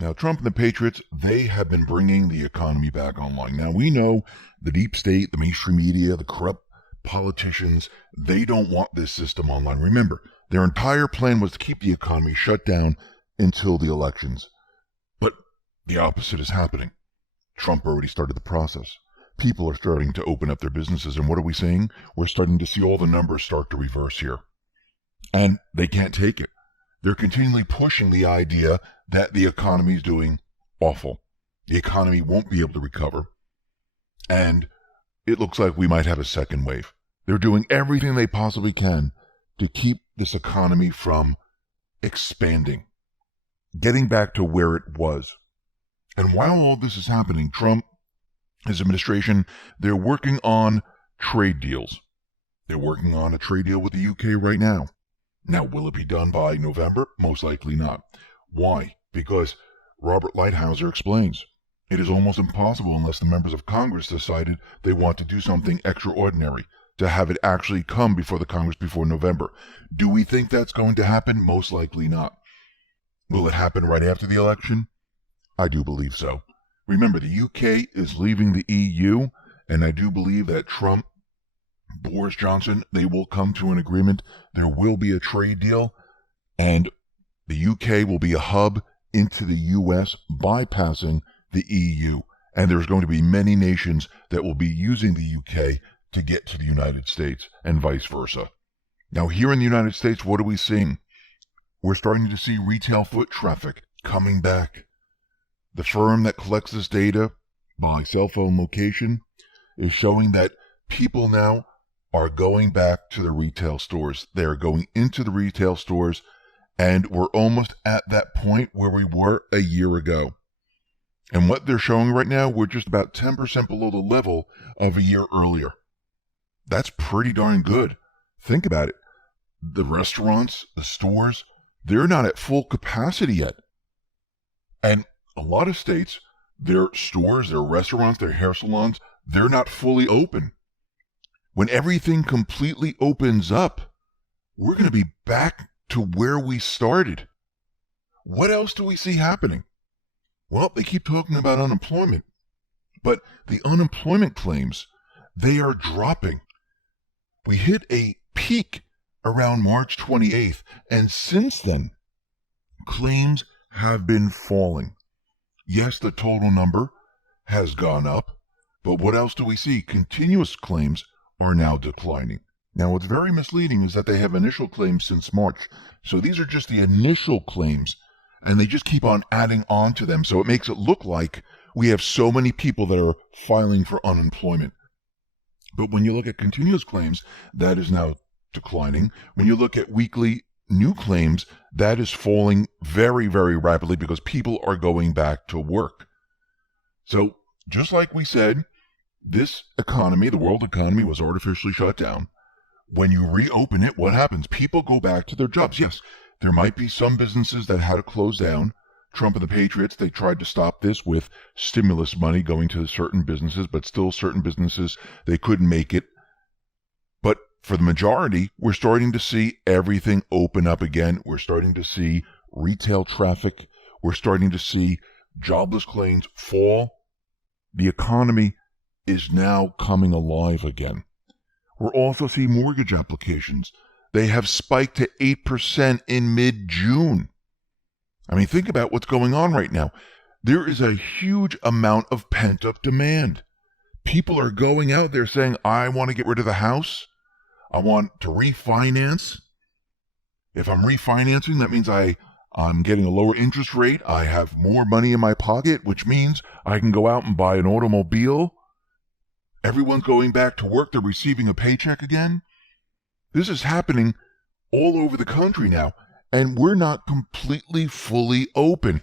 Now, Trump and the Patriots, they have been bringing the economy back online. Now, we know the deep state, the mainstream media, the corrupt politicians, they don't want this system online. Remember, their entire plan was to keep the economy shut down until the elections. But the opposite is happening. Trump already started the process. People are starting to open up their businesses, and what are we seeing? We're starting to see all the numbers start to reverse here. And they can't take it. They're continually pushing the idea that the economy is doing awful. The economy won't be able to recover. And it looks like we might have a second wave. They're doing everything they possibly can to keep this economy from expanding, getting back to where it was. And while all this is happening, Trump, his administration, they're working on trade deals. They're working on a trade deal with the UK right now. Now, will it be done by November? Most likely not. Why? Because Robert Lighthizer explains, it is almost impossible unless the members of Congress decided they want to do something extraordinary to have it actually come before the Congress before November. Do we think that's going to happen? Most likely not. Will it happen right after the election? I do believe so. Remember, the UK is leaving the EU, and I do believe that Trump, Boris Johnson, they will come to an agreement. There will be a trade deal, and the UK will be a hub into the US, bypassing the EU. And there's going to be many nations that will be using the UK to get to the United States, and vice versa. Now, here in the United States, what are we seeing? We're starting to see retail foot traffic coming back. The firm that collects this data by cell phone location is showing that people now are going back to the retail stores. They're going into the retail stores, and we're almost at that point where we were a year ago. And what they're showing right now, we're just about 10% below the level of a year earlier. That's pretty darn good. Think about it. The restaurants, the stores, they're not at full capacity yet. And a lot of states, their stores, their restaurants, their hair salons, they're not fully open. When everything completely opens up, we're going to be back to where we started. What else do we see happening? Well, they keep talking about unemployment, but the unemployment claims, they are dropping. We hit a peak around March 28th, and since then, claims have been falling. Yes, the total number has gone up, but what else do we see? Continuous claims are now declining. Now, what's very misleading is that they have initial claims since March. So these are just the initial claims, and they just keep on adding on to them. So it makes it look like we have so many people that are filing for unemployment. But when you look at continuous claims, that is now declining. When you look at weekly new claims, that is falling very, very rapidly because people are going back to work. So just like we said, this economy, the world economy, was artificially shut down. When you reopen it, what happens? People go back to their jobs. Yes, there might be some businesses that had to close down. Trump and the Patriots, they tried to stop this with stimulus money going to certain businesses, but still certain businesses, they couldn't make it. But for the majority, we're starting to see everything open up again. We're starting to see retail traffic. We're starting to see jobless claims fall. The economy is now coming alive again. We're also seeing mortgage applications. They have spiked to 8% in mid-June. I mean, think about what's going on right now. There is a huge amount of pent-up demand. People are going out there saying, I want to get rid of the house. I want to refinance. If I'm refinancing, that means I'm getting a lower interest rate. I have more money in my pocket, which means I can go out and buy an automobile. Everyone's going back to work. They're receiving a paycheck again. This is happening all over the country now, and we're not completely fully open.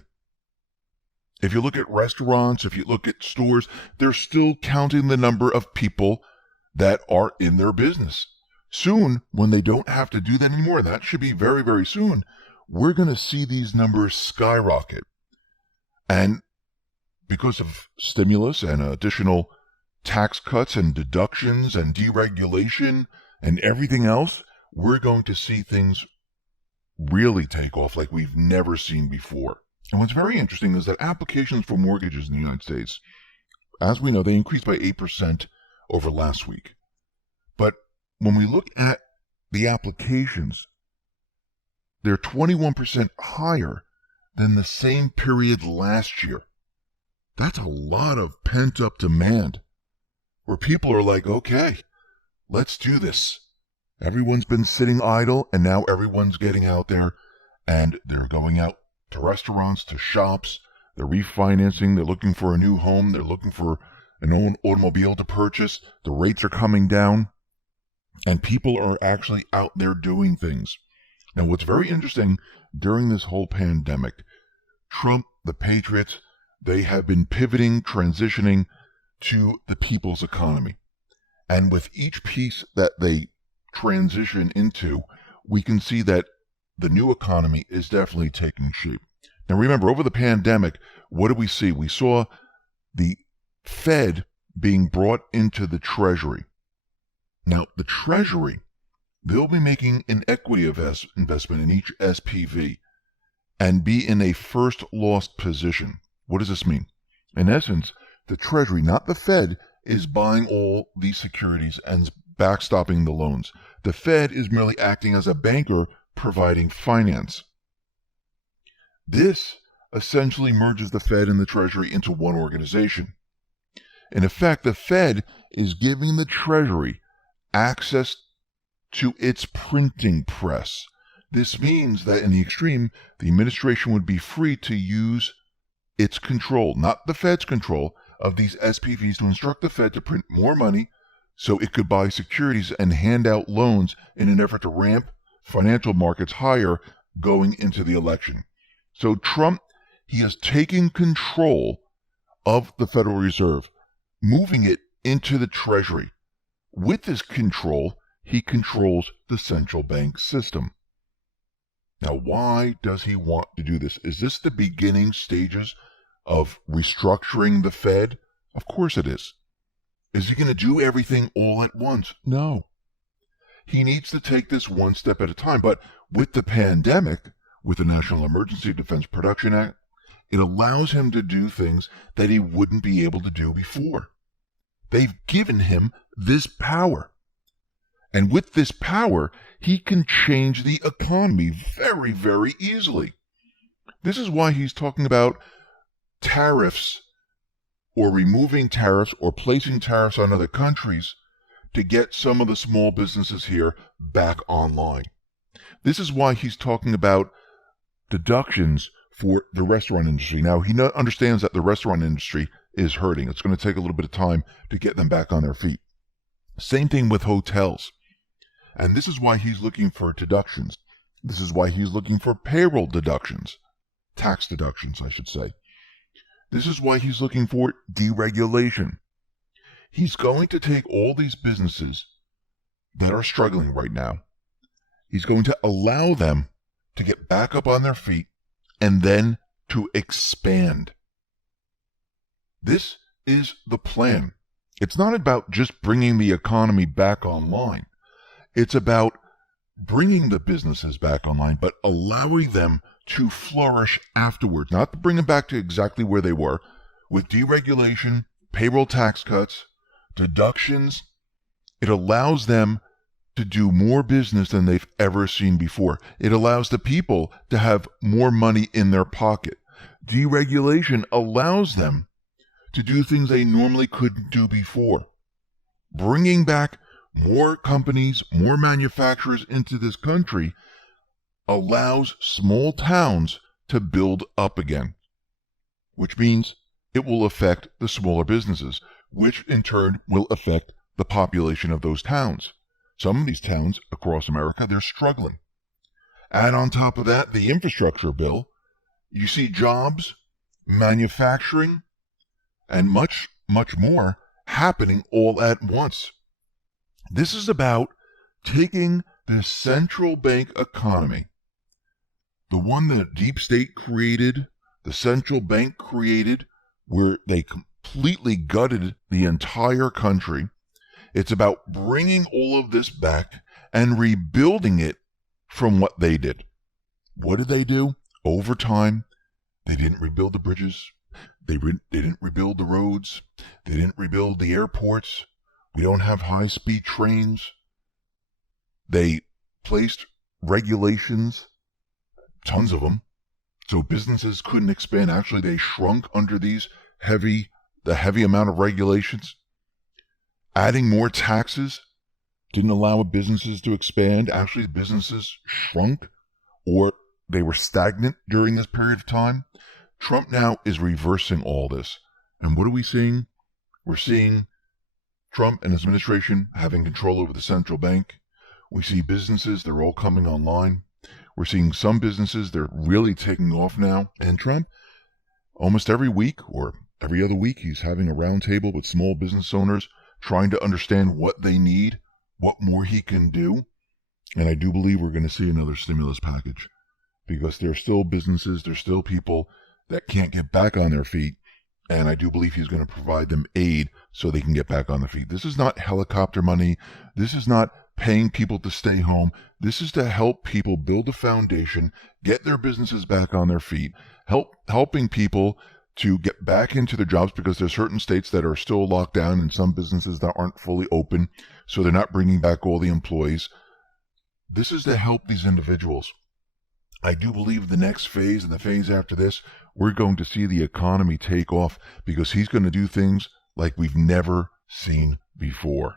If you look at restaurants, if you look at stores, they're still counting the number of people that are in their business. Soon, when they don't have to do that anymore, that should be very, very soon, we're going to see these numbers skyrocket. And because of stimulus and additional tax cuts and deductions and deregulation and everything else, we're going to see things really take off like we've never seen before. And what's very interesting is that applications for mortgages in the United States, as we know, they increased by 8% over last week. But when we look at the applications, they're 21% higher than the same period last year. That's a lot of pent-up demand where people are like, okay, let's do this. Everyone's been sitting idle, and now everyone's getting out there, and they're going out to restaurants, to shops. They're refinancing. They're looking for a new home. They're looking for an own automobile to purchase. The rates are coming down, and people are actually out there doing things. Now, what's very interesting during this whole pandemic, Trump, the Patriots, they have been pivoting, transitioning to the people's economy. And with each piece that they transition into, we can see that the new economy is definitely taking shape. Now remember, over the pandemic, what did we see? We saw the Fed being brought into the Treasury. Now, the Treasury, they'll be making an equity investment in each SPV and be in a first loss position. What does this mean? In essence, the Treasury, not the Fed, is buying all these securities and backstopping the loans. The Fed is merely acting as a banker providing finance. This essentially merges the Fed and the Treasury into one organization. In effect, the Fed is giving the Treasury access to its printing press. This means that in the extreme, the administration would be free to use its control, not the Fed's control, of these SPVs to instruct the Fed to print more money so it could buy securities and hand out loans in an effort to ramp financial markets higher going into the election. So Trump, he has taken control of the Federal Reserve, moving it into the Treasury. With this control, he controls the central bank system. Now, why does he want to do this? Is this the beginning stages of restructuring the Fed? Of course it is. Is he going to do everything all at once? No. He needs to take this one step at a time. But with the pandemic, with the National Emergency Defense Production Act, it allows him to do things that he wouldn't be able to do before. They've given him this power. And with this power, he can change the economy very, very easily. This is why he's talking about tariffs or removing tariffs or placing tariffs on other countries to get some of the small businesses here back online. This is why he's talking about deductions for the restaurant industry. Now, he understands that the restaurant industry is hurting. It's going to take a little bit of time to get them back on their feet. Same thing with hotels. And this is why he's looking for deductions. This is why he's looking for payroll deductions. Tax deductions, I should say. This is why he's looking for deregulation. He's going to take all these businesses that are struggling right now. He's going to allow them to get back up on their feet and then to expand. This is the plan. It's not about just bringing the economy back online. It's about bringing the businesses back online, but allowing them to flourish afterwards, not to bring them back to exactly where they were. With deregulation, payroll tax cuts, deductions, it allows them to do more business than they've ever seen before. It allows the people to have more money in their pocket. Deregulation allows them to do things they normally couldn't do before. Bringing back more companies, more manufacturers into this country allows small towns to build up again, which means it will affect the smaller businesses, which in turn will affect the population of those towns. Some of these towns across America, they're struggling. Add on top of that the infrastructure bill, you see jobs, manufacturing, and much, much more happening all at once. This is about taking the central bank economy, the one that Deep State created, the central bank created, where they completely gutted the entire country. It's about bringing all of this back and rebuilding it from what they did. What did they do? Over time, they didn't rebuild the bridges. They didn't rebuild the roads. They didn't rebuild the airports. We don't have high-speed trains. They placed regulations, tons of them, so businesses couldn't expand. Actually, they shrunk under the heavy amount of regulations. Adding more taxes didn't allow businesses to expand. Actually, businesses shrunk or they were stagnant during this period of time. Trump now is reversing all this. And what are we seeing? We're seeing Trump and his administration having control over the central bank. We see businesses, they're all coming online. We're seeing some businesses, they're really taking off now. And Trump, almost every week or every other week, he's having a roundtable with small business owners, trying to understand what they need, what more he can do. And I do believe we're going to see another stimulus package because there's still businesses, there's still people that can't get back on their feet. And I do believe he's going to provide them aid so they can get back on their feet. This is not helicopter money. This is not paying people to stay home. This is to help people build a foundation, get their businesses back on their feet, helping people to get back into their jobs because there's certain states that are still locked down and some businesses that aren't fully open, so they're not bringing back all the employees. This is to help these individuals. I do believe the next phase and the phase after this, we're going to see the economy take off because he's going to do things like we've never seen before.